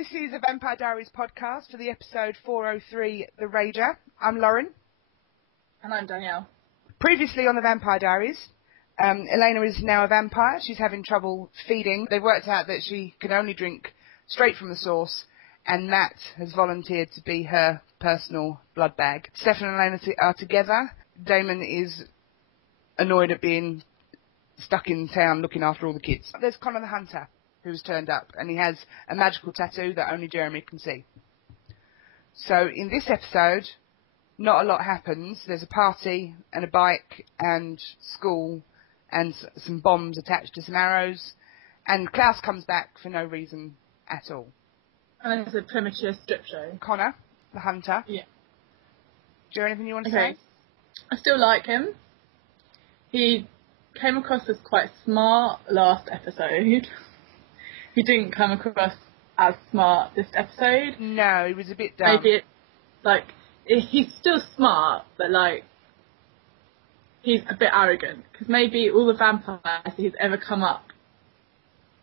This is a Vampire Diaries podcast for the episode 403, The Rager. I'm Lauren. And I'm Danielle. Previously on the Vampire Diaries, Elena is now a vampire. She's having trouble feeding. They've worked out that she can only drink straight from the source, and Matt has volunteered to be her personal blood bag. Stefan and Elena are together. Damon is annoyed at being stuck in town looking after all the kids. There's Connor the Hunter, who's turned up, and he has a magical tattoo that only Jeremy can see. So in this episode, not a lot happens. There's a party and a bike and school and some bombs attached to some arrows, and Klaus comes back for no reason at all. And it's a premature strip show. Connor the Hunter. Yeah. Do you have anything you want to say? I still like him. He came across as quite smart last episode. He didn't come across as smart this episode. No, he was a bit dumb. Maybe he's still smart, but he's a bit arrogant. Because maybe all the vampires he's ever come up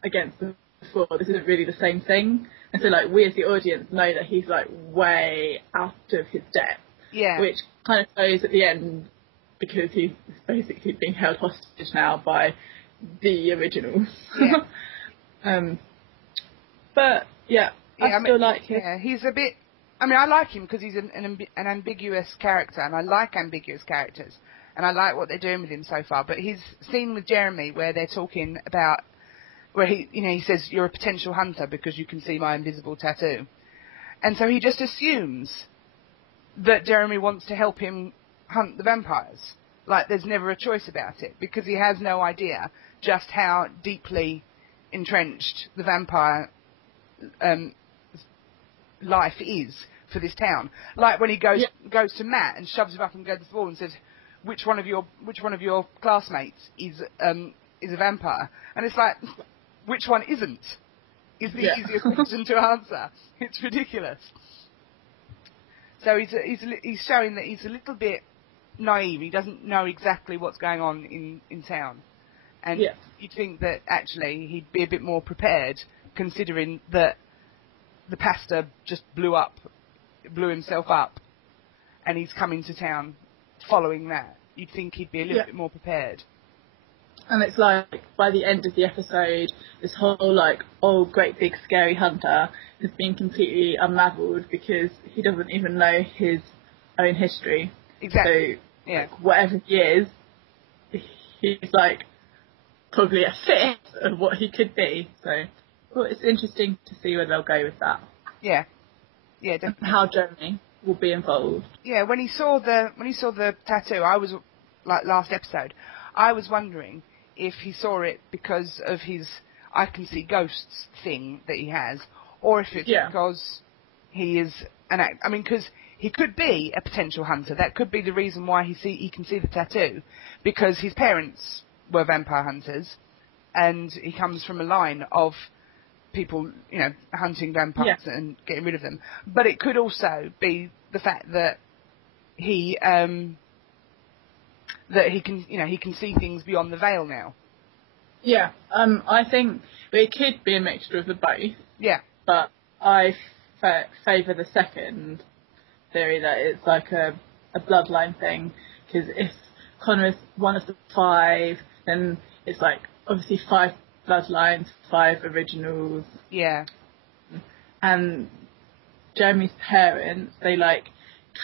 against before, this isn't really the same thing. And so we as the audience know that he's way out of his depth. Yeah. Which kind of shows at the end, because he's basically being held hostage now by the originals. Yeah. But yeah, I still like him. Yeah, he's a bit. I like him because he's an ambiguous character, and I like ambiguous characters, and I like what they're doing with him so far. But his scene with Jeremy, where they're talking about, where he says, "You're a potential hunter because you can see my invisible tattoo," and so he just assumes that Jeremy wants to help him hunt the vampires. There's never a choice about it, because he has no idea just how deeply entrenched the vampire life is for this town. When he goes to Matt and shoves him up and goes to the wall and says, which one of your classmates is a vampire? And it's which one isn't? Is the easiest question to answer. It's ridiculous. So he's showing that he's a little bit naive. He doesn't know exactly what's going on in town. And you'd think that actually he'd be a bit more prepared, considering that the pastor just blew himself up, and he's coming to town following that. You'd think he'd be a little bit more prepared. And it's by the end of the episode, this whole great big scary hunter has been completely unravelled because he doesn't even know his own history. Exactly. So, whatever he is, he's probably a fifth of what he could be. So, it's interesting to see where they'll go with that. Yeah. Yeah, definitely. And how Jeremy will be involved. Yeah, when he saw the tattoo, I was last episode, I was wondering if he saw it because of his I can see ghosts thing that he has, or if it's because he is because he could be a potential hunter. That could be the reason why he can see the tattoo, because his parents were vampire hunters, and he comes from a line of people, hunting vampires and getting rid of them. But it could also be the fact that he can see things beyond the veil now. Yeah, I think it could be a mixture of the both. Yeah, but I favour the second theory, that it's a bloodline thing, because if Connor is one of the 5, then it's obviously 5 bloodlines, 5 originals. Yeah. And Jeremy's parents, they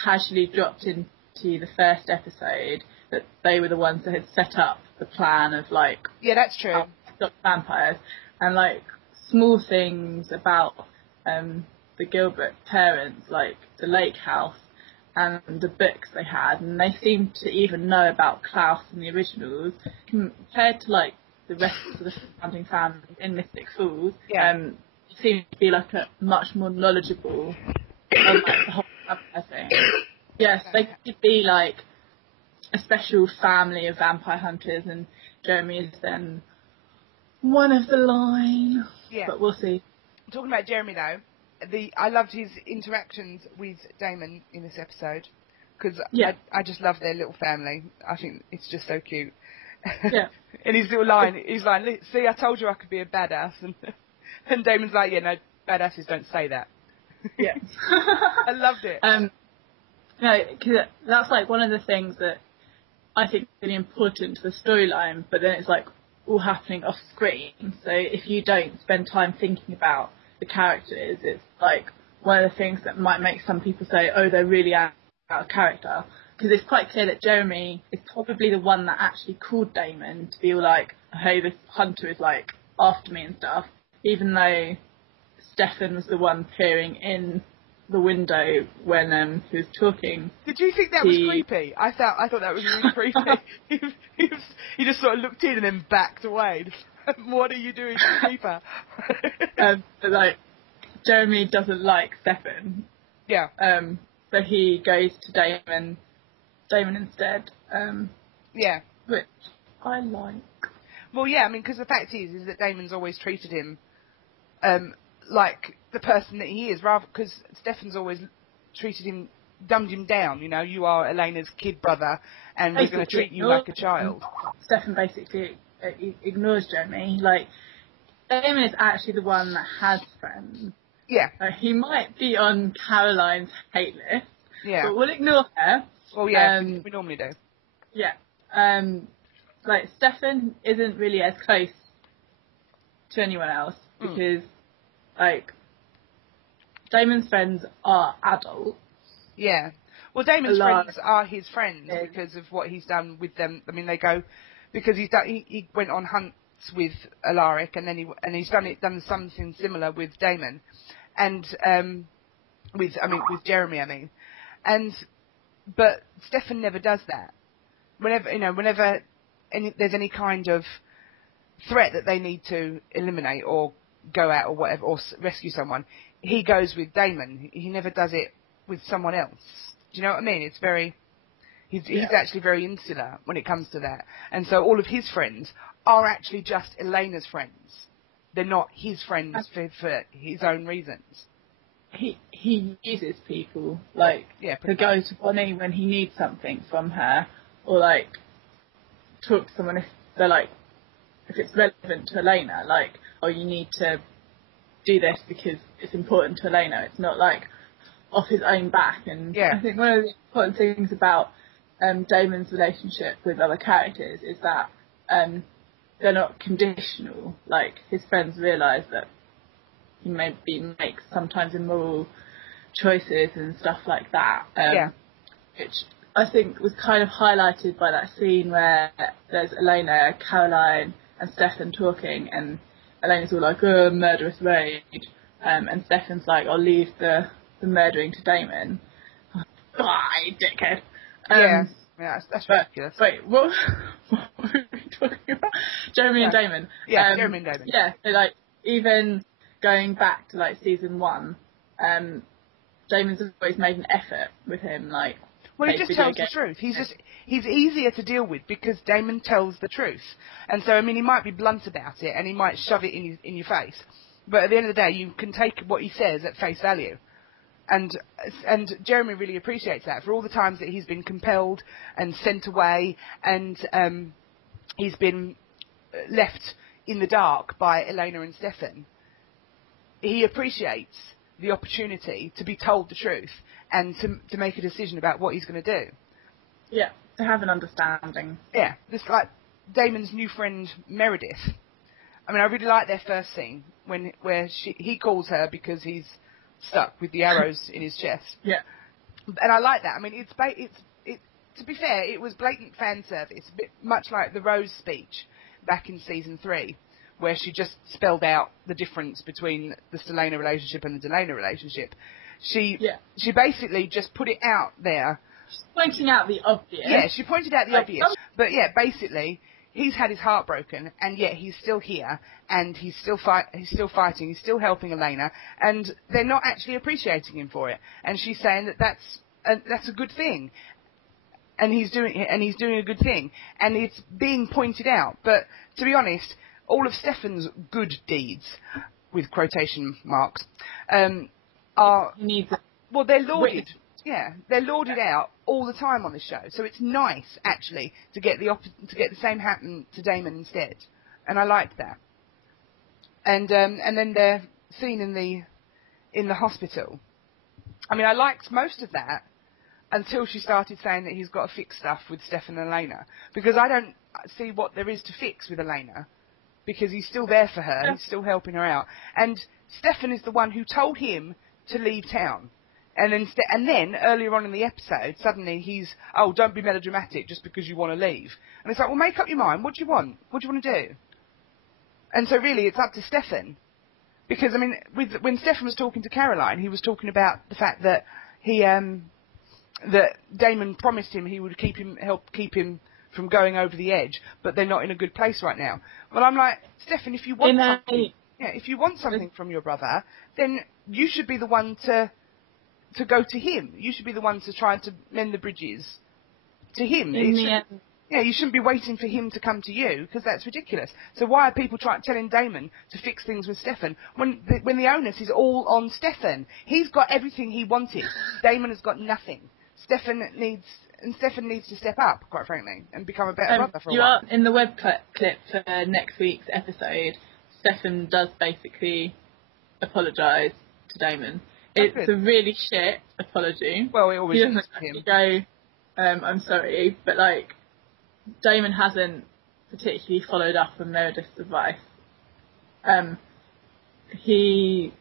casually dropped into the first episode that they were the ones that had set up the plan of yeah, that's true. Stop vampires, and small things about the Gilbert parents, the lake house and the books they had, and they seemed to even know about Klaus and the originals, compared to the rest of the surrounding family in Mystic Falls. Seemed to be a much more knowledgeable on the whole vampire thing. Yes, they could be a special family of vampire hunters, and Jeremy is then one of the line. Yeah. But we'll see. Talking about Jeremy though, I loved his interactions with Damon in this episode, because I just love their little family. I think it's just so cute. Yeah. And his little line, he's like, "See, I told you I could be a badass," and Damon's like, "Yeah, no, badasses don't say that. Yeah. I loved it. No, because that's like one of the things that I think is really important to the storyline, but then it's like all happening off screen. So if you don't spend time thinking about the characters, it's like one of the things that might make some people say, oh, they're really out of character. Because it's quite clear that Jeremy is probably the one that actually called Damon to be all like, hey, this hunter is like after me and stuff, even though Stefan was the one peering in the window when he was talking. Did you think that was creepy? I thought that was really creepy. he just sort of looked in and then backed away. What are you doing, creeper? But like, Jeremy doesn't like Stefan. Yeah. So he goes to Damon instead. Yeah. Which I like. Well, yeah, I mean, because the fact is that Damon's always treated him like the person that he is, rather, because Stefan's always treated him, dumbed him down, you know, you are Elena's kid brother, and we're going to treat you like a child. Stefan basically ignores Jeremy. Like, Damon is actually the one that has friends. Yeah. He might be on Caroline's hate list, but we'll ignore her. Well, yeah, we normally do. Yeah. Like, Stefan isn't really as close to anyone else, because, like, Damon's friends are adults. Yeah. Well, Damon's friends are his friends because of what he's done with them. I mean, they go, because he went on hunts with Alaric, and then he's done something similar with Damon, and with Jeremy, but Stefan never does that. Whenever there's any kind of threat that they need to eliminate or go out or whatever, or rescue someone, he goes with Damon. He never does it with someone else. Do you know what I mean? It's very... He's actually very insular when it comes to that. And so all of his friends are actually just Elena's friends. They're not his friends for his own reasons. He uses people, like, to go to Bonnie when he needs something from her, or, like, talk to someone if they're, like, if it's relevant to Elena, like, oh, you need to do this because it's important to Elena. It's not, like, off his own back. And I think one of the important things about Damon's relationship with other characters is that they're not conditional. Like, his friends realise that he maybe makes sometimes immoral choices and stuff like that. Which I think was kind of highlighted by that scene where there's Elena, Caroline and Stefan talking, and Elena's all like, oh, murderous rage, and Stefan's like, I'll leave the murdering to Damon. Bye, dickhead. That's ridiculous. Wait, what were we talking about? Jeremy and Damon. Yeah, Jeremy and Damon. Yeah, so, like, even going back to, like, season 1, Damon's always made an effort with him, like... Well, he just tells the truth. He's easier to deal with because Damon tells the truth. And so, I mean, he might be blunt about it and he might shove it in your face. But at the end of the day, you can take what he says at face value. And Jeremy really appreciates that for all the times that he's been compelled and sent away, and he's been left in the dark by Elena and Stefan. He appreciates the opportunity to be told the truth and to make a decision about what he's going to do. Yeah, to have an understanding. Yeah, just like Damon's new friend Meredith. I mean, I really like their first scene where he calls her because he's stuck with the arrows in his chest. Yeah. And I like that. I mean, to be fair, it was blatant fan service, a bit much like the Rose speech back in season 3, where she just spelled out the difference between the Stelena relationship and the Delena relationship. She basically just put it out there. She's pointing out the obvious. Yeah, she pointed out the obvious. But yeah, basically, he's had his heart broken, and yet he's still here, and he's still fighting, he's still helping Elena, and they're not actually appreciating him for it. And she's saying that's a good thing, and he's doing a good thing, and it's being pointed out. But to be honest, all of Stefan's good deeds, with quotation marks, are they're lauded. Yeah, they're lauded out all the time on the show. So it's nice, actually, to get the same happen to Damon instead, and I like that. And then they're seen in the in the hospital. I mean, I liked most of that until she started saying that he's got to fix stuff with Stefan and Elena, because I don't see what there is to fix with Elena, because he's still there for her, he's still helping her out, and Stefan is the one who told him to leave town, and then earlier on in the episode, suddenly he's, oh, don't be melodramatic just because you want to leave, and it's like, well, make up your mind, what do you want to do? And so really it's up to Stefan, because I mean, when Stefan was talking to Caroline, he was talking about the fact that that Damon promised him he would help keep him from going over the edge, but they're not in a good place right now. Well, I'm like, Stefan, if you want something from your brother, then you should be the one to go to him. You should be the one to try to mend the bridges to him. You shouldn't be waiting for him to come to you, because that's ridiculous. So why are people telling Damon to fix things with Stefan when the onus is all on Stefan? He's got everything he wanted. Damon has got nothing. Stefan needs to step up, quite frankly, and become a better brother for a while. In the web clip for next week's episode, Stefan does basically apologise to Damon. It's a really shit apology. Well, it always is to him. Go, I'm sorry, but like, Damon hasn't particularly followed up on Meredith's advice. He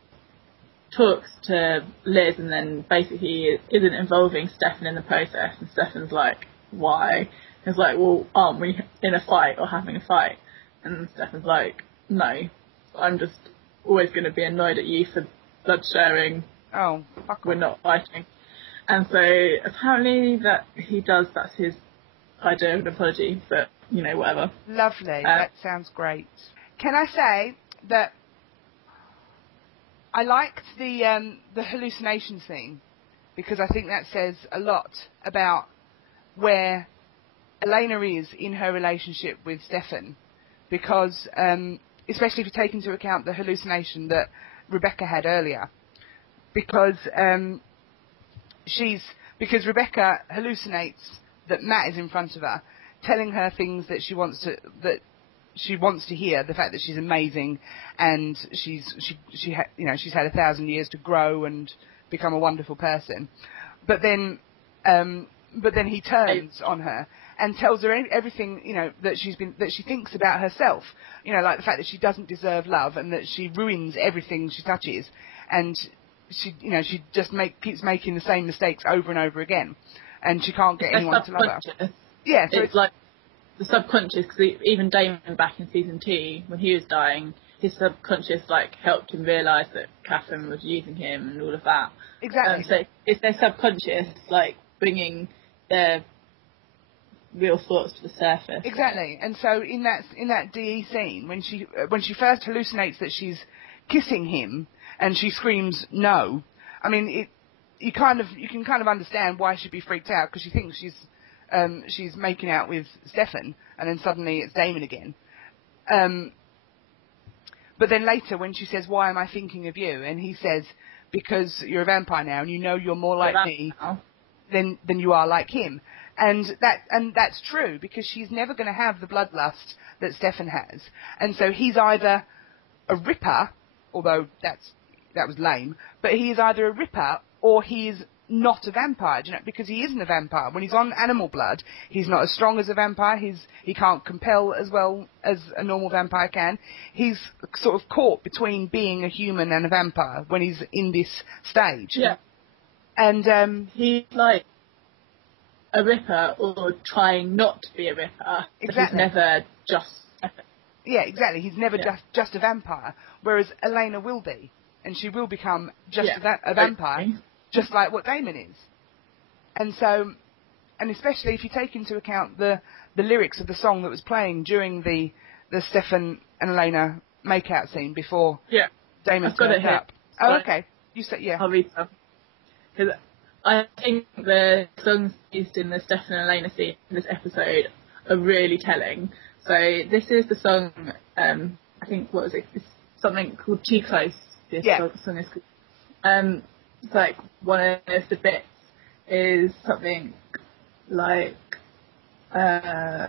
talks to Liz and then basically isn't involving Stefan in the process, and Stefan's like, why? He's like, well, aren't we in a fight or having a fight? And Stefan's like, no, I'm just always going to be annoyed at you for blood sharing. Oh, fuck we're not fighting. And so apparently that's his idea of an apology, but whatever. Lovely. That sounds great. Can I say that I liked the hallucination scene, because I think that says a lot about where Elena is in her relationship with Stefan, because especially if you take into account the hallucination that Rebecca had earlier, because Rebecca hallucinates that Matt is in front of her, telling her things that she wants to hear. The fact that she's amazing, and she's had 1,000 years to grow and become a wonderful person. But then he turns on her and tells her everything that she thinks about herself. Like the fact that she doesn't deserve love, and that she ruins everything she touches, and she just keeps making the same mistakes over and over again, and she can't get anyone to love her. Yeah, so it's like the subconscious, because even Damon back in season 2, when he was dying, his subconscious helped him realise that Catherine was using him and all of that. Exactly. So it's their subconscious bringing their real thoughts to the surface. Exactly. And so in that DE scene, when she first hallucinates that she's kissing him and she screams no, I mean you can kind of understand why she'd be freaked out, because she thinks she's making out with Stefan, and then suddenly it's Damon again. But then later, when she says, "Why am I thinking of you?" and he says, "Because you're a vampire now, and you're more like me than you are like him." And that's true, because she's never going to have the bloodlust that Stefan has, and so he's either a ripper, although that was lame, but he is either a ripper or he's not a vampire, because he isn't a vampire. When he's on animal blood, he's not as strong as a vampire. He can't compel as well as a normal vampire can. He's sort of caught between being a human and a vampire when he's in this stage. Yeah. And he's like a ripper, or trying not to be a ripper. Exactly. He's never just. Yeah, exactly. He's never just a vampire, whereas Elena will be, and she will become just a vampire. Just like what Damon is. And so, and especially if you take into account the lyrics of the song that was playing during the Stefan and Elena make-out scene before Damon turned up. Oh, okay. You said, I'll read some. Because I think the songs used in the Stefan and Elena scene in this episode are really telling. So this is the song, I think, what was it? It's something called Too Close. This song is called. It's like one of the bits is something like, I'm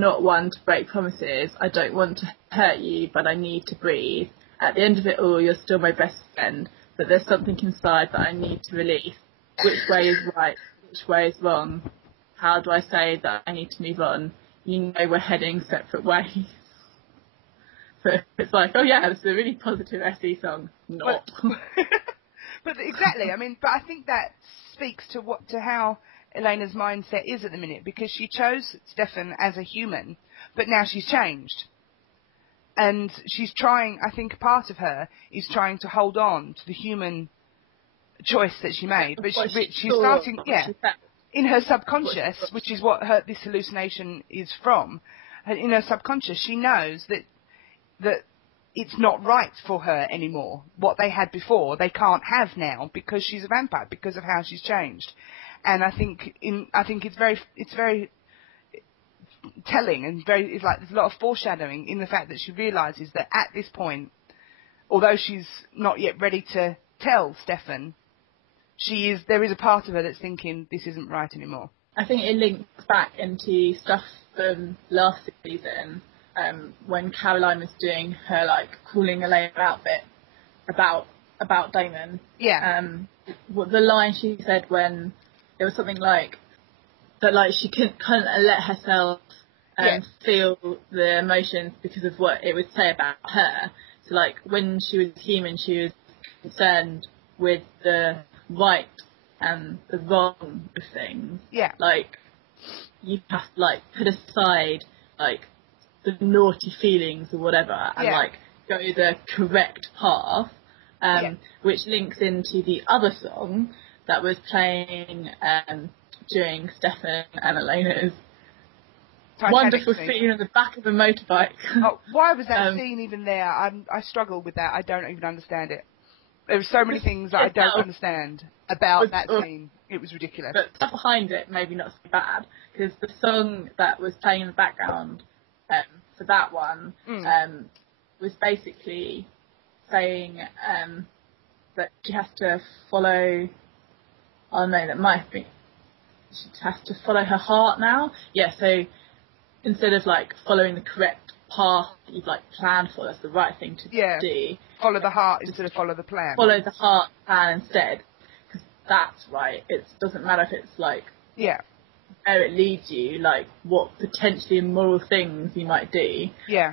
not one to break promises. I don't want to hurt you, but I need to breathe. At the end of it all, you're still my best friend, but there's something inside that I need to release. Which way is right? Which way is wrong? How do I say that I need to move on? You know we're heading separate ways. So it's like, oh yeah, it's a really positive SE song. Not. But exactly, I mean, but I think that speaks to how Elena's mindset is at the minute, because she chose Stefan as a human, but now she's changed. And she's trying, I think part of her is trying to hold on to the human choice that she made. But she's starting, in her subconscious, which is what this hallucination is from. In her subconscious, she knows that it's not right for her anymore. What they had before, they can't have now, because she's a vampire, because of how she's changed. And I think it's very telling, and it's like there's a lot of foreshadowing in the fact that she realises that at this point, although she's not yet ready to tell Stefan, there is a part of her that's thinking this isn't right anymore. I think it links back into stuff from last season, when Caroline was doing her like calling Elena out bit about Damon. Yeah. The line she said when there was something like that, like she couldn't let herself feel the emotions because of what it would say about her. So like when she was human, she was concerned with the right and the wrong of things. Yeah. Like you have to like put aside like the naughty feelings or whatever and like go the correct path. Which links into the other song that was playing during Stefan and Elena's wonderful scene on the back of a motorbike. Oh, why was that scene even there? I struggle with that. I don't even understand it. There are so many things that I don't understand about that scene. It was ridiculous. But stuff behind it, maybe not so bad, because the song that was playing in the background for that one was basically saying that she has to follow... Oh no, that might have been... She has to follow her heart now. Yeah, so instead of like following the correct path that you've like planned for, that's the right thing to do. Follow the heart instead of follow the plan. Follow the heart plan instead, because that's right. It doesn't matter if it's like where it leads you, like what potentially immoral things you might do. Yeah.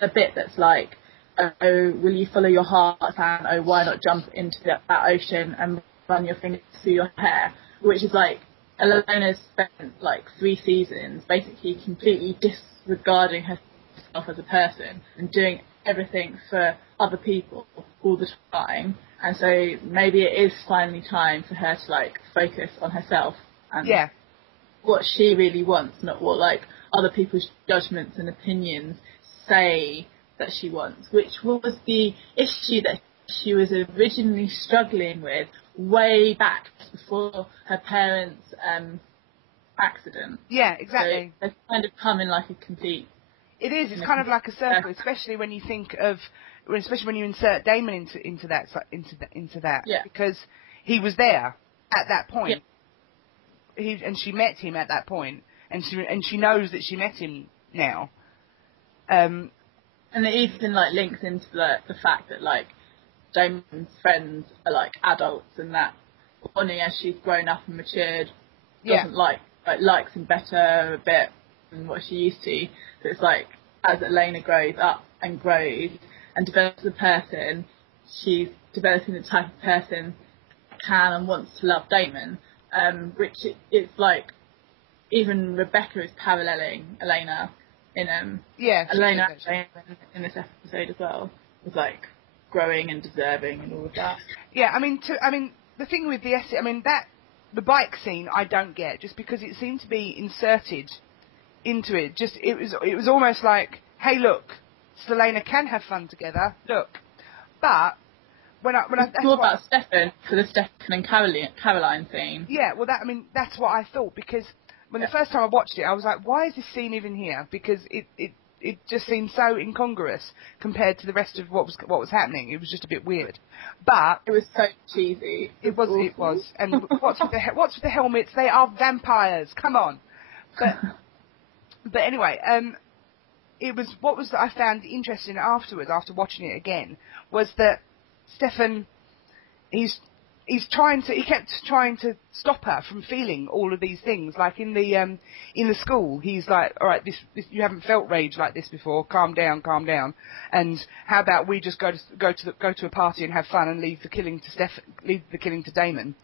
A bit that's like, oh, will you follow your heart plan? Oh, why not jump into that ocean and run your fingers through your hair? Which is like, Elena's spent like 3 seasons basically completely disregarding herself as a person and doing everything for other people all the time. And so maybe it is finally time for her to like focus on herself and what she really wants, not what like other people's judgments and opinions say that she wants, which was the issue that she was originally struggling with way back before her parents' accident. Yeah, exactly. So they've kind of come in like a complete... It is. It's kind of like a circle, especially when you think of, especially when you insert Damon into that, because he was there at that point. And she met him at that point, and she knows that she met him now. And it even like links into the fact that like Damon's friends are like adults, and that Bonnie, as she's grown up and matured, doesn't likes him better a bit than what she used to. So it's like as Elena grows up and grows and develops as a person, she's developing the type of person that can and wants to love Damon. Which it's like even Rebecca is paralleling Elena in Elena in this episode as well, was like growing and deserving and all of that. Yeah, I mean the thing with the bike scene I don't get, just because it seemed to be inserted into it. Just it was almost like, hey look, Selena can have fun together. Look, but it's more about Stefan for the Stefan and Caroline scene. Yeah, well that's what I thought, because when the first time I watched it I was like, why is this scene even here? Because it just seemed so incongruous compared to the rest of what was happening. It was just a bit weird. But it was so cheesy. It was. And what's with the helmets? They are vampires. Come on. But anyway, it was what was I found interesting afterwards, after watching it again, was that Stefan, he's he kept trying to stop her from feeling all of these things. Like in the school, he's like, all right, this you haven't felt rage like this before. Calm down. And how about we just go to a party and have fun and leave the killing to Damon.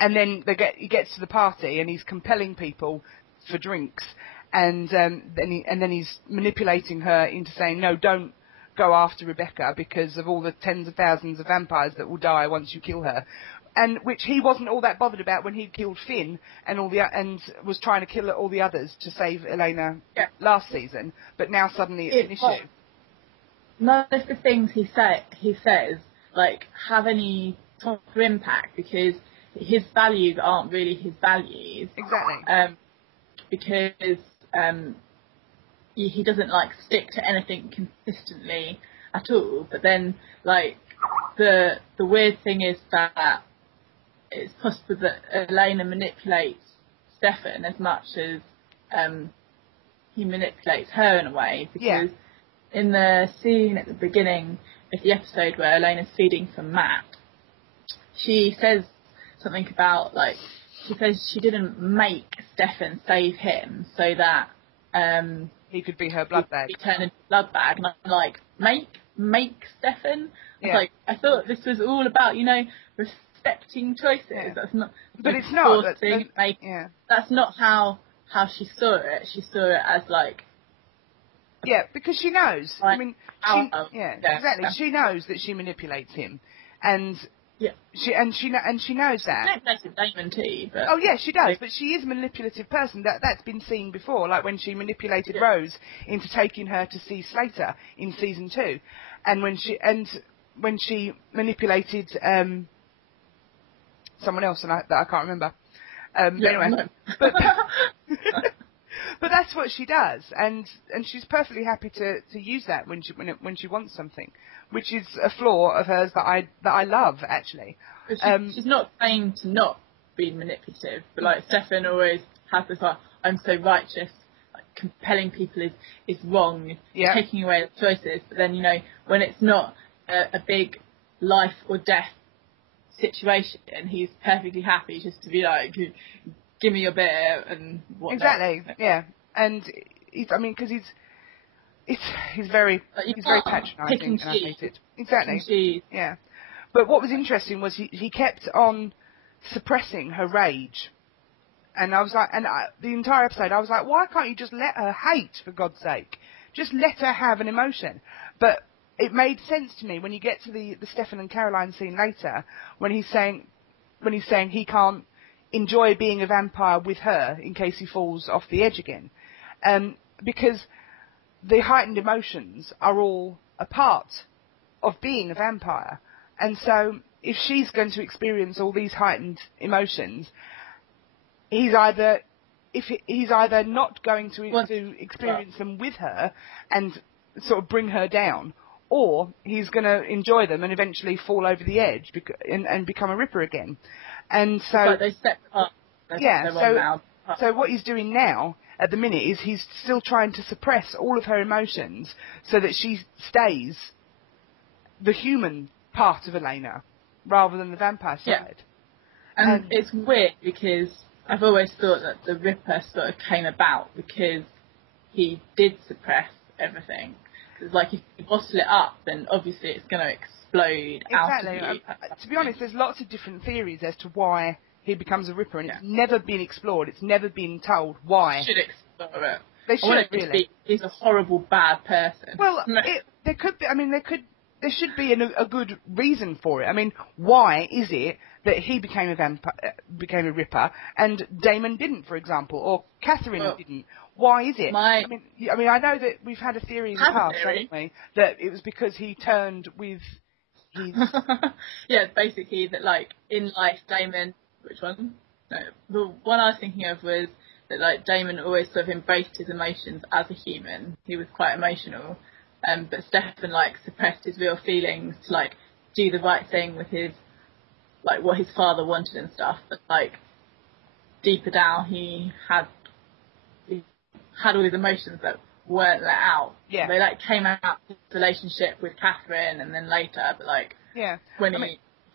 And then he gets to the party and he's compelling people for drinks, and then he's manipulating her into saying, no, don't go after Rebecca because of all the tens of thousands of vampires that will die once you kill her, and which he wasn't all that bothered about when he killed Finn and was trying to kill all the others to save Elena last season, but now suddenly it's an issue. None of the things he says like have any proper impact because his values aren't really his values. Exactly. Because he doesn't like stick to anything consistently at all. But then like the weird thing is that it's possible that Elena manipulates Stefan as much as he manipulates her in a way, because in the scene at the beginning of the episode where Elena's feeding from Matt, she says something about, like, she says she didn't make Stefan save him so that he could be her blood bag. He turned into a blood bag. And I'm like, make Stefan? Like, I thought this was all about, respecting choices. Yeah. That's not. But it's not. That's not how she saw it. She saw it as like. Yeah, because she knows. Like, I mean, exactly. Yeah. She knows that she manipulates him, and she knows that. Manipulated Damon too, but oh yeah, she does. But she is a manipulative person. That's been seen before, like when she manipulated Rose into taking her to see Slater in season 2, and when she manipulated someone else that I can't remember. Anyway, but that's what she does, and she's perfectly happy to use that when she wants something, which is a flaw of hers that I love, actually. She's not trained to not be manipulative, but like Stefan always has this like, I'm so righteous, like compelling people is wrong, taking away the choices. But then when it's not a big life or death situation, he's perfectly happy just to be like, give me your beer and whatnot. Exactly, yeah. And because he's very patronising, and I hate it. Exactly. Yeah. But what was interesting was he kept on suppressing her rage, and I was like, the entire episode I was like, why can't you just let her hate, for God's sake? Just let her have an emotion. But it made sense to me when you get to the Stefan and Caroline scene later, when he's saying he can't enjoy being a vampire with her in case he falls off the edge again, because the heightened emotions are all a part of being a vampire. And so if she's going to experience all these heightened emotions, he's either not going to experience them with her and sort of bring her down, or he's going to enjoy them and eventually fall over the edge and become a Ripper again. And so it's like they step up. So what he's doing now at the minute is he's still trying to suppress all of her emotions so that she stays the human part of Elena rather than the vampire side. And it's weird because I've always thought that the Ripper sort of came about because he did suppress everything. Because like if you bottle it up, then obviously it's going to explode out of you. To be honest, there's lots of different theories as to why he becomes a Ripper, and it's never been explored. It's never been told why. They should explore it. They should really. He's a horrible, bad person. Well, there could be. I mean, there should be a good reason for it. I mean, why is it that he became a Ripper, and Damon didn't, for example, or Catherine didn't? Why is it? I mean, I know that we've had a theory in the past, haven't we, that it was because he turned with his. Yeah, basically that, like, in life, Damon. Which one? No, the one I was thinking of was that, like, Damon always sort of embraced his emotions as a human. He was quite emotional, but Stefan, like, suppressed his real feelings to, like, do the right thing with his, like, what his father wanted and stuff. But, like, deeper down, he had had all these emotions that weren't let out. Yeah. They like came out of his relationship with Catherine and then later, but like Yeah. when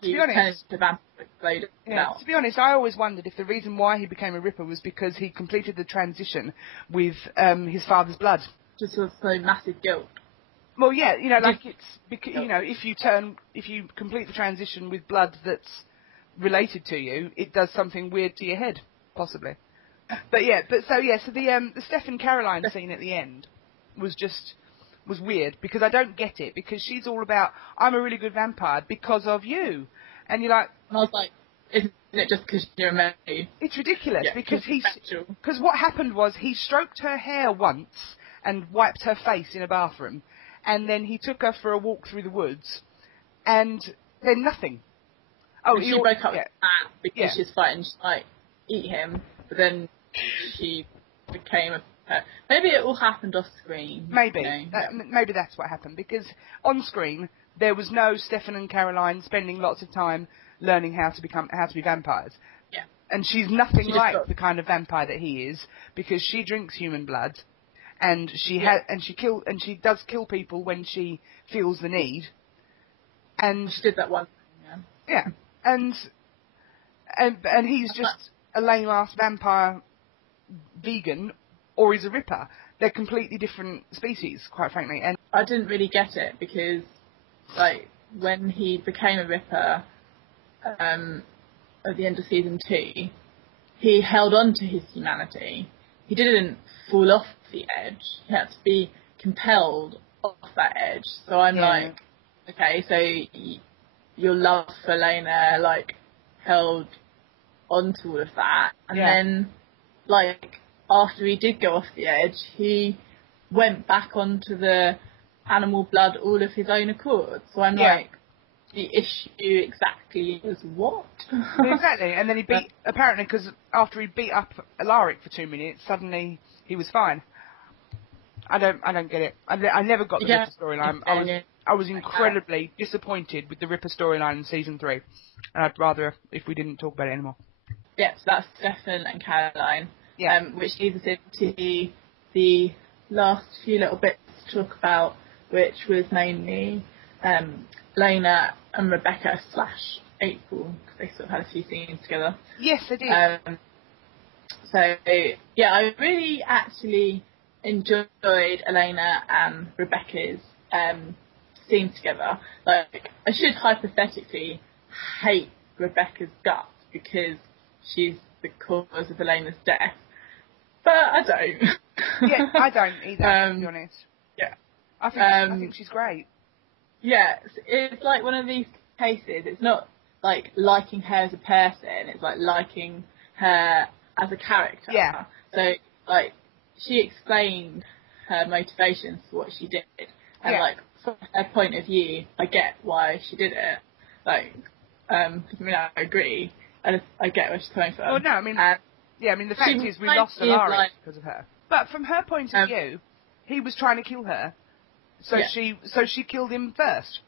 he turned into a vampire, exploded out. To be honest, I always wondered if the reason why he became a Ripper was because he completed the transition with his father's blood. Just was so massive guilt. Well, yeah, you know, like it's because you know, if you complete the transition with blood that's related to you, it does something weird to your head, possibly. But so the Steph and Caroline scene at the end was weird because I don't get it, because she's all about, I'm a really good vampire because of you, and you're like, and I was like, isn't it just because you're a married? It's ridiculous, yeah, because what happened was he stroked her hair once and wiped her face in a bathroom, and then he took her for a walk through the woods, and then nothing. Oh, and she broke up with Matt because she's fighting to like eat him, but then she became a pet. Maybe it all happened off screen. Maybe. You know? Maybe that's what happened, because on screen there was no Stefan and Caroline spending lots of time learning how to be vampires. Yeah. And she's nothing like the kind of vampire that he is, because she drinks human blood, and she does kill people when she feels the need. And she did that one. Yeah. And he's just a lame-ass vampire vegan, or he's a Ripper. They're completely different species, quite frankly. And I didn't really get it, because, like, when he became a Ripper at the end of season 2, he held on to his humanity. He didn't fall off the edge. He had to be compelled off that edge. So I'm like, okay, so your love for Lena, like, held onto all of that, and then, like, after he did go off the edge, he went back onto the animal blood all of his own accord. So I'm like, the issue exactly is what? Exactly, and then he beat, apparently, because after he beat up Alaric for 2 minutes, suddenly he was fine. I don't get it. I never got the Ripper storyline. I was incredibly disappointed with the Ripper storyline in season 3, and I'd rather if we didn't talk about it anymore. Yeah, so that's Stefan and Caroline. Yeah. Which leads us into the last few little bits to talk about, which was mainly Lena and Rebecca / April, because they sort of had a few scenes together. Yes, they did. So yeah, I really actually enjoyed Elena and Rebecca's scenes together. Like, I should hypothetically hate Rebecca's guts because she's the cause of Elena's death, but I don't. Yeah, I don't either, to be honest. Yeah. I think she's great. Yeah, it's like one of these cases, it's not like liking her as a person, it's like liking her as a character. Yeah. So, like, she explained her motivations for what she did, and like, from her point of view, I get why she did it. Like, I mean, I agree. I get where she's coming from. Well, no, I mean, the fact is we lost Alaric because of her. But from her point of view, he was trying to kill her, so she killed him first.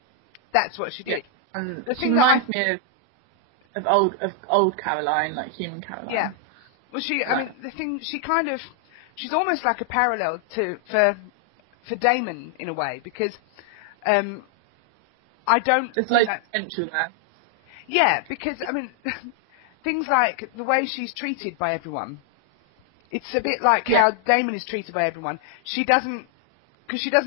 That's what she did. Yeah. And she reminds me of old Caroline, like human Caroline. Yeah. Well, I mean, the thing, she's almost like a parallel for Damon in a way, because I don't. There's loads of potential there. Yeah, because I mean, things like the way she's treated by everyone. It's a bit like how Damon is treated by everyone. She doesn't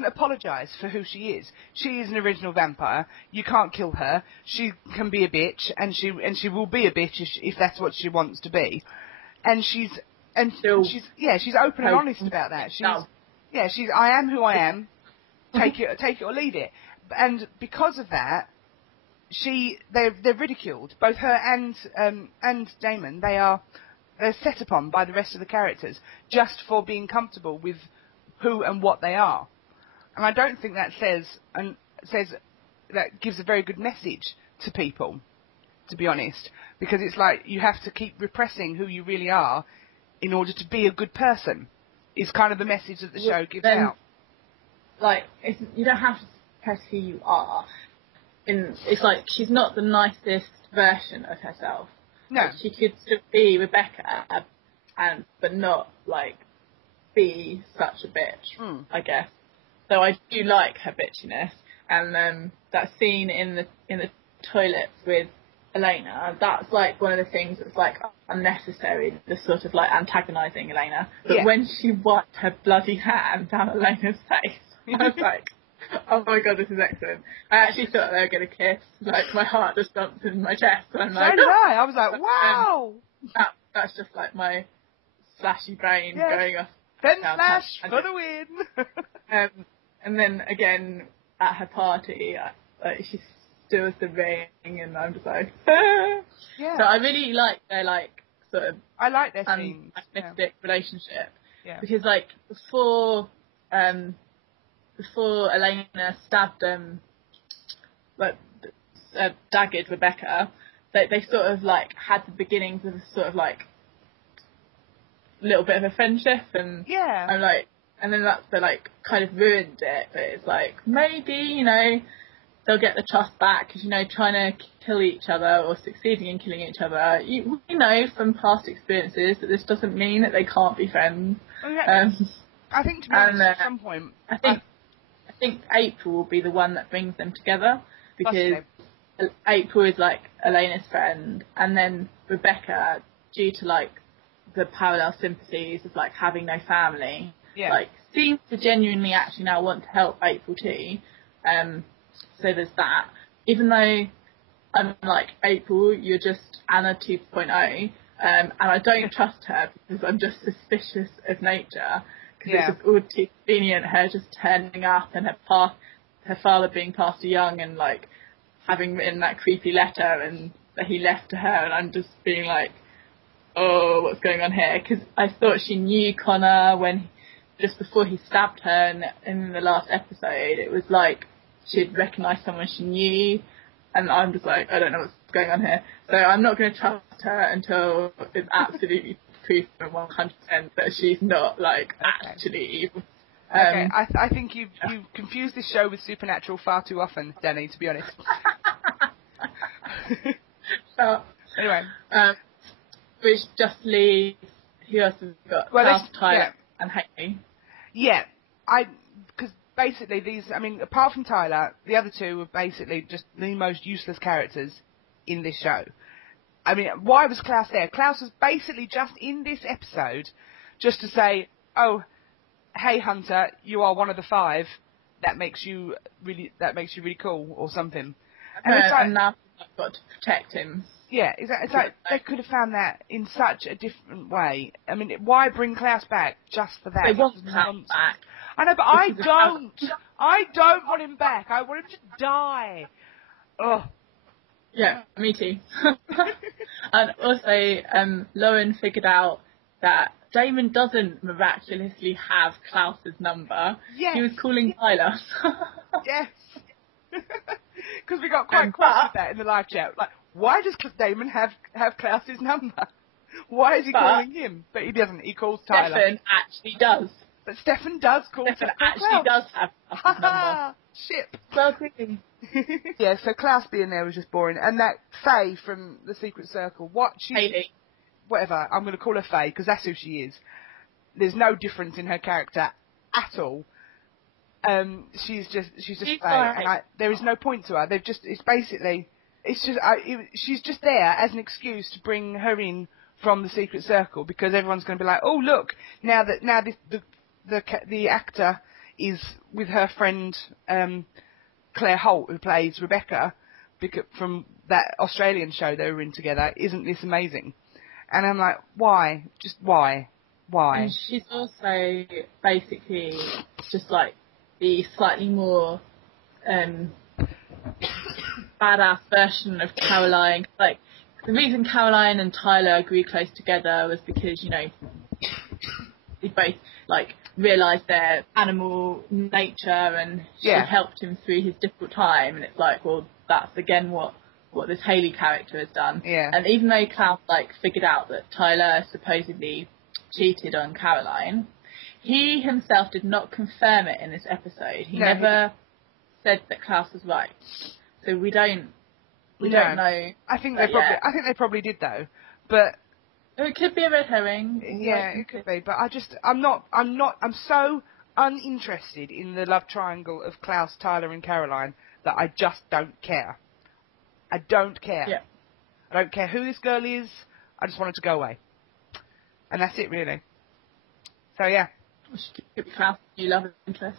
apologise for who she is. She is an original vampire. You can't kill her. She can be a bitch, and she will be a bitch if that's what she wants to be. And she's open and honest about that. I am who I am. Take it or leave it. And because of that, they're ridiculed. Both her and Damon. They're set upon by the rest of the characters just for being comfortable with who and what they are. And I don't think that that gives a very good message to people, to be honest, because it's like you have to keep repressing who you really are in order to be a good person, is kind of the message that the show gives out. Like, you don't have to suppress who you are. It's like she's not the nicest version of herself. No. Like, she could still be Rebecca, but not like be such a bitch, I guess. So I do like her bitchiness, and that scene in the toilets with Elena, that's like one of the things that's like unnecessary, the sort of like antagonising Elena. But when she wiped her bloody hand down Elena's face, I was like, oh my god, this is excellent. I actually thought they were going to kiss. Like, my heart just jumped in my chest. And I'm So like, did I. I was like, wow. That's just like my slashy brain going off. Then slash for the win. And then again, at her party, she steals the ring, and I'm just like, So I really like their, like, sort of... I like their scenes. Mystic relationship. Yeah. Because, like, before Elena stabbed daggered Rebecca, they sort of like had the beginnings of a sort of like little bit of a friendship, and I'm like, and then they like kind of ruined it. But it's like, maybe, you know, they'll get the trust back, because, you know, trying to kill each other or succeeding in killing each other, you know from past experiences that this doesn't mean that they can't be friends. I think, to be honest, at some point, I think April will be the one that brings them together, because April is like Elena's friend, and then Rebecca, due to like the parallel sympathies of like having no family, like seems to genuinely actually now want to help April too. So there's that. Even though I'm like, April, you're just Anna 2.0, and I don't trust her because I'm just suspicious of nature. Because it's just all too convenient, her just turning up, and her father being Pastor Young, and like having written that creepy letter and that he left to her, and I'm just being like, oh, what's going on here? Because I thought she knew Connor just before he stabbed her in the last episode. It was like she'd recognised someone she knew, and I'm just like, I don't know what's going on here. So I'm not going to trust her until it's absolutely proven 100% that she's not like actually evil. Okay, I think you've confused this show with Supernatural far too often, Danny, to be honest. So, anyway. Which just leaves, who else have we got? Klaus, Tyler, and Haley. Yeah, because basically these, I mean, apart from Tyler, the other two were basically just the most useless characters in this show. I mean, why was Klaus there? Klaus was basically just in this episode just to say, oh, hey Hunter, you are one of the 5. That makes you really cool, or something. And now I've got to protect him. Yeah, exactly. It's like they could have found that in such a different way. I mean, why bring Klaus back just for that? They want Klaus back. I know, but I don't. I don't want him back. I want him to die. Oh. Yeah, me too. And also, Lauren figured out that Damon doesn't miraculously have Klaus's number. Yes. He was calling Tyler. Yes. Because we got quite cross with that in the live chat. Like, why does Damon have Klaus's number? Why is he calling him? But he doesn't. He calls Tyler. Stefan actually does. But Stefan does call Klaus. Stefan actually does have Klaus's number. Shit. So quickly. Yeah, so Klaus being there was just boring. And that Faye from the Secret Circle, Haley. Whatever, I'm going to call her Faye, because that's who she is. There's no difference in her character at all. She's just Faye, and there is no point to her. She's just there as an excuse to bring her in from the Secret Circle, because everyone's going to be like, oh look, now the actor is with her friend Claire Holt, who plays Rebecca, from that Australian show they were in together. Isn't this amazing? And I'm like, why? Just why? And she's also basically just like the slightly more badass version of Caroline. Like, the reason Caroline and Tyler grew close together was because, you know, they both like realised their animal nature, and she helped him through his difficult time. And it's like, well, that's again what this Haley character has done. Yeah. And even though Klaus like figured out that Tyler supposedly cheated on Caroline, he himself did not confirm it in this episode. He never said that Klaus was right. So we don't know. I think they probably did though. But It could be a red herring. Yeah, it could be, but I'm so uninterested in the love triangle of Klaus, Tyler and Caroline that I just don't care. I don't care. Yeah. I don't care who this girl is, I just want her to go away. And that's it, really. So, yeah. She could be Klaus' new love interest.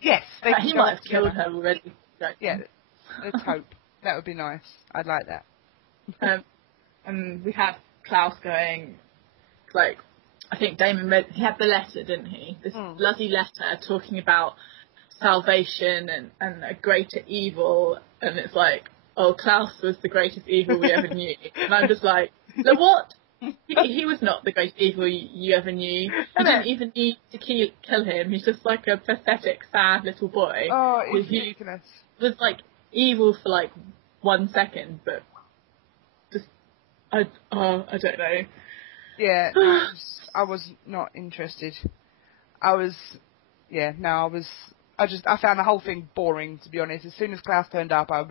Yes, they He might have killed her already. Yeah, let's hope. That would be nice. I'd like that. And we have Klaus going, like, I think Damon read, he had the letter, didn't he? This bloody letter talking about salvation and a greater evil, and it's like, oh, Klaus was the greatest evil we ever knew. And I'm just like, no, what? He was not the greatest evil you ever knew. You didn't even need to kill him. He's just like a pathetic, sad little boy. Oh, it's ridiculous. Was like evil for like 1 second, but just I don't know. Yeah, I was not interested. I found the whole thing boring, to be honest. As soon as Klaus turned up, I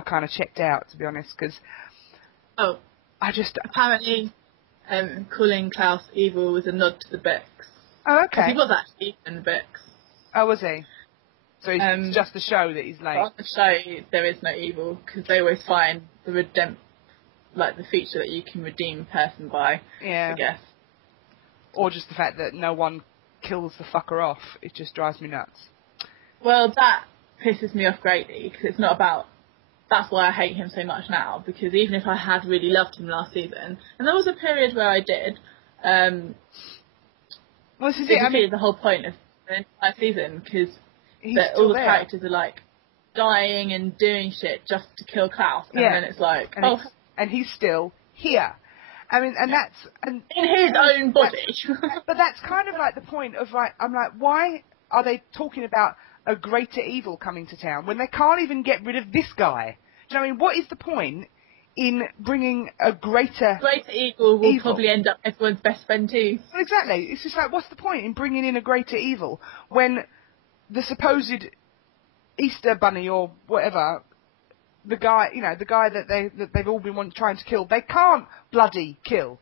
kind of checked out, to be honest, because apparently calling Klaus evil was a nod to the books. Oh, okay. He was actually in the books. Oh, was he? So it's just the show that he's late. On the show, there is no evil, because they always find the the feature that you can redeem a person by. Yeah. I guess. Or just the fact that no one kills the fucker off. It just drives me nuts. Well, that pisses me off greatly, because it's not about... That's why I hate him so much now, because even if I had really loved him last season, and there was a period where I did, well, this is it. The whole point of the entire season, because all the characters are like dying and doing shit just to kill Klaus, and then it's like, and he's still here. I mean, and that's in his own body. But that's kind of like the point of like, I'm like, why are they talking about a greater evil coming to town when they can't even get rid of this guy? Do you know what I mean? What is the point in bringing a greater evil will probably end up everyone's best friend too. Well, exactly. It's just like, what's the point in bringing in a greater evil when the supposed Easter bunny or whatever, the guy that they've all been trying to kill, they can't bloody kill.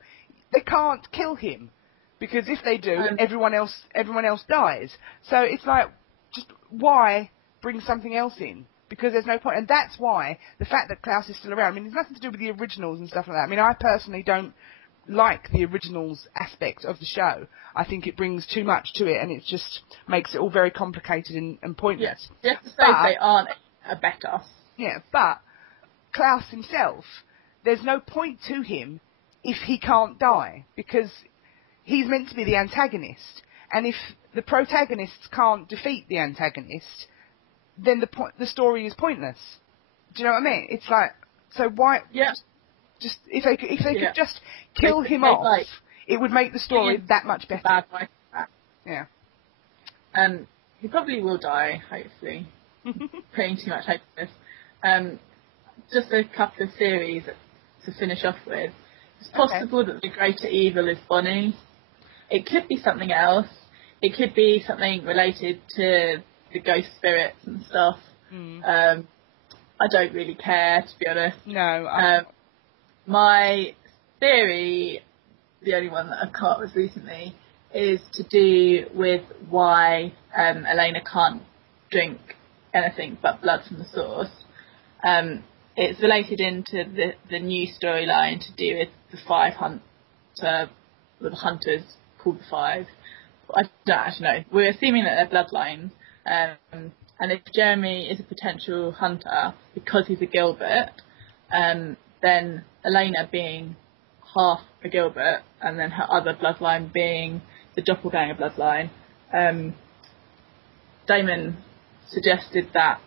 They can't kill him because if they do, everyone else dies. So it's like, just why bring something else in? Because there's no point, and that's why the fact that Klaus is still around. I mean, there's nothing to do with the originals and stuff like that. I mean, I personally don't like the originals aspect of the show. I think it brings too much to it, and it just makes it all very complicated and pointless. Yeah, you have to say they aren't a better. Yeah, but Klaus himself, there's no point to him if he can't die, because he's meant to be the antagonist, and if the protagonists can't defeat the antagonist, then the story is pointless. Do you know what I mean? It's like, so why? Yeah. Just if they could just kill him off, it would make the story that much better. Bad way. Yeah. He probably will die, hopefully. Putting too much hope in this. Just a couple of theories to finish off with. It's possible that the greater evil is Bonnie. It could be something else. It could be something related to the ghost spirits and stuff. I don't really care, to be honest. No. My theory, the only one that I've come up with recently, is to do with why Elena can't drink anything but blood from the source. It's related into the new storyline to do with the the hunters called the Five. I don't actually know. We're assuming that they're bloodlines. And if Jeremy is a potential hunter because he's a Gilbert, then Elena being half a Gilbert and then her other bloodline being the doppelganger bloodline, Damon suggested that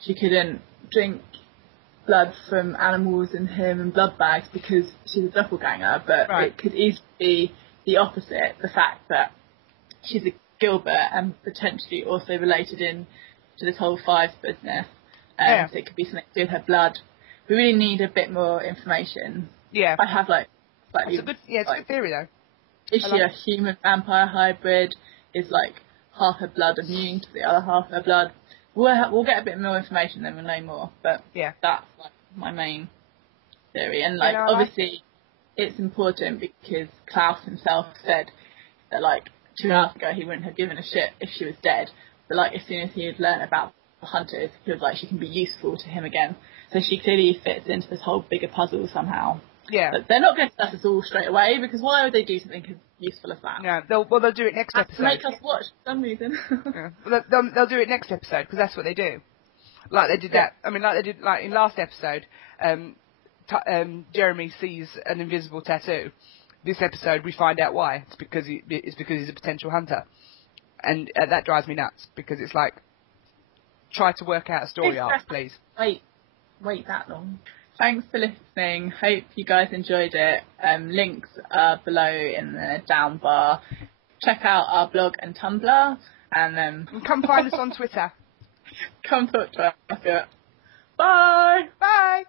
she couldn't drink blood from animals in him and blood bags because she's a doppelganger, but it could easily be the opposite, the fact that she's a Gilbert and potentially also related in to this whole Fives business. So it could be something to do with her blood. We really need a bit more information. Yeah. I have slightly... It's a good theory though. Is she a human vampire hybrid? Is half her blood immune to the other half of her blood? We'll get a bit more information, then we'll know more. But that's my main theory. And obviously, it's important because Klaus himself said that, like, 2 hours ago he wouldn't have given a shit if she was dead. But, like, as soon as he had learned about the hunters, he was like, she can be useful to him again. So she clearly fits into this whole bigger puzzle somehow. Yeah. But they're not going to tell us all straight away, because why would they do something as useful as that? Yeah, they'll do it next episode. To make us watch for some reason. Yeah. Well, they'll do it next episode, because that's what they do. Like they did that. I mean, like they did like in last episode. Jeremy sees an invisible tattoo. This episode, we find out why. It's because he's a potential hunter, and that drives me nuts because it's like, try to work out a story arc, please. Wait that long. Thanks for listening. Hope you guys enjoyed it. Links are below in the down bar. Check out our blog and Tumblr, and And come find us on Twitter. come talk to us. Bye. Bye.